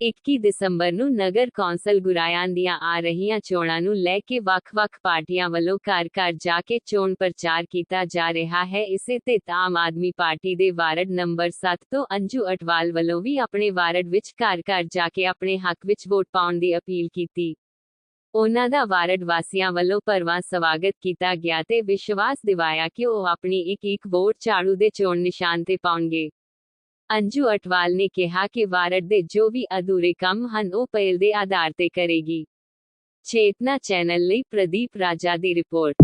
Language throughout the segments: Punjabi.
21 ਦਸੰਬਰ ਨੂੰ ਨਗਰ ਕੌਂਸਲ ਗੁਰਾਇਆਂ ਦੀਆਂ ਆ ਰਹੀਆਂ ਚੋਣਾਂ ਨੂੰ ਲੈ ਕੇ ਵੱਖ-ਵੱਖ ਪਾਰਟੀਆਂ ਵੱਲੋਂ ਘਰ-ਘਰ ਜਾ ਕੇ ਚੋਣ ਪ੍ਰਚਾਰ ਕੀਤਾ ਜਾ ਰਿਹਾ ਹੈ। ਇਸੇ ਤੇ ਆਮ ਆਦਮੀ ਪਾਰਟੀ ਦੇ ਵਾਰਡ ਨੰਬਰ 7 ਤੋਂ ਅੰਜੂ ਅਟਵਾਲ ਵੱਲੋਂ ਵੀ ਆਪਣੇ ਵਾਰਡ ਵਿੱਚ ਘਰ-ਘਰ ਜਾ ਕੇ ਆਪਣੇ ਹੱਕ ਵਿੱਚ ਵੋਟ ਪਾਉਣ ਦੀ ਅਪੀਲ ਕੀਤੀ। ਉਹਨਾਂ ਦਾ ਵਾਰਡ ਵਾਸੀਆਂ ਵੱਲੋਂ ਭਰਵਾਂ ਸਵਾਗਤ ਕੀਤਾ ਗਿਆ ਤੇ ਵਿਸ਼ਵਾਸ ਦਿਵਾਇਆ ਕਿ ਉਹ ਆਪਣੀ ਇੱਕ ਇੱਕ ਵੋਟ ਝਾੜੂ ਦੇ ਚੋਣ ਨਿਸ਼ਾਨ ਤੇ ਪਾਉਣਗੇ। ਅੰਜੂ ਅਟਵਾਲ ਨੇ ਕਿਹਾ ਕਿ ਵਾਰਡ ਦੇ ਜੋ ਵੀ ਅਧੂਰੇ ਕੰਮ ਹਨ ਉਹ ਪਹਿਲ ਦੇ ਆਧਾਰ ਤੇ ਕਰੇਗੀ। ਚੇਤਨਾ ਚੈਨਲ ਲਈ ਪ੍ਰਦੀਪ ਰਾਜਾ ਦੀ ਰਿਪੋਰਟ।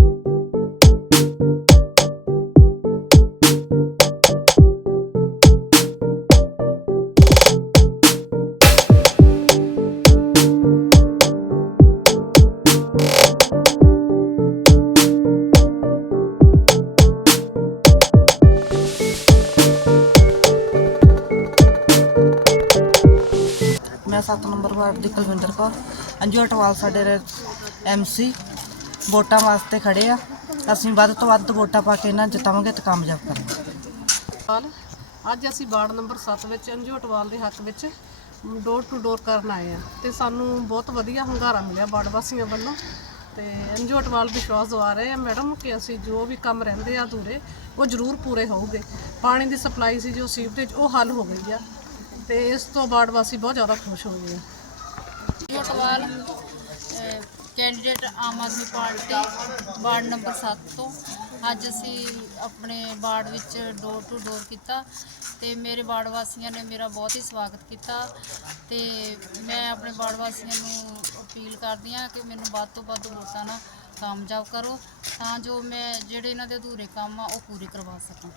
ਮੈਂ 7 ਨੰਬਰ ਵਾਰਡ ਦੀ ਕੁਲਵਿੰਦਰ ਕੌਰ। ਅੰਜੂ ਅਟਵਾਲ ਸਾਡੇ ਐਮਸੀ ਵੋਟਾਂ ਵਾਸਤੇ ਖੜੇ ਆ। ਅਸੀਂ ਵੱਧ ਤੋਂ ਵੱਧ ਵੋਟਾਂ ਪਾ ਕੇ ਇਹਨਾਂ ਜਿਤਾਵਾਂਗੇ ਤੇ ਕਾਮਯਾਬ ਕਰਾਂਗੇ। ਅਟਵਾਲ, ਅੱਜ ਅਸੀਂ ਵਾਰਡ ਨੰਬਰ 7 ਵਿੱਚ ਅੰਜੂ ਅਟਵਾਲ ਦੇ ਹੱਕ ਵਿੱਚ ਡੋਰ ਟੂ ਡੋਰ ਕਰਨ ਆਏ ਆ ਤੇ ਸਾਨੂੰ ਬਹੁਤ ਵਧੀਆ ਹੰਗਾਰਾ ਮਿਲਿਆ ਵਾਰਡ ਵਾਸੀਆਂ ਵੱਲੋਂ। ਤੇ ਅੰਜੂ ਅਟਵਾਲ ਵਿਸ਼ਵਾਸ ਦਵਾ ਰਹੇ ਆ ਮੈਡਮ ਕਿ ਅਸੀਂ ਜੋ ਵੀ ਕੰਮ ਰਹਿੰਦੇ ਆ ਅਧੂਰੇ, ਉਹ ਜ਼ਰੂਰ ਪੂਰੇ ਹੋਊਗੇ। ਪਾਣੀ ਦੀ ਸਪਲਾਈ ਸੀ ਜੋ ਸੀਵਰੇਜ, ਉਹ ਹੱਲ ਹੋ ਗਈ ਆ। ਤੇ ਇਸ ਤੋਂ ਵਾਰਡ ਵਾਸੀ ਬਹੁਤ ਜ਼ਿਆਦਾ ਖੁਸ਼ ਹੋ ਗਏ ਆ candidate Aam Aadmi party ward number 7 ਤੋਂ। ਅੱਜ ਅਸੀਂ ਆਪਣੇ ਵਾਰਡ ਵਿੱਚ ਡੋਰ ਟੂ ਡੋਰ ਕੀਤਾ ਤੇ ਮੇਰੇ ਵਾਰਡ ਵਾਸੀਆਂ ਨੇ ਮੇਰਾ ਬਹੁਤ ਹੀ ਸਵਾਗਤ ਕੀਤਾ ਤੇ ਮੈਂ ਆਪਣੇ ਵਾਰਡ ਵਾਸੀਆਂ ਨੂੰ ਅਪੀਲ ਕਰਦੀ ਹਾਂ ਕਿ ਮੈਨੂੰ ਵੱਧ ਤੋਂ ਵੱਧ ਵੋਟਾਂ ਨਾਲ ਕਾਮਯਾਬ ਕਰੋ ਤਾਂ ਜੋ ਮੈਂ ਜਿਹੜੇ ਇਹਨਾਂ ਦੇ ਅਧੂਰੇ ਕੰਮ ਆ ਉਹ ਪੂਰੇ ਕਰਵਾ ਸਕਾਂ।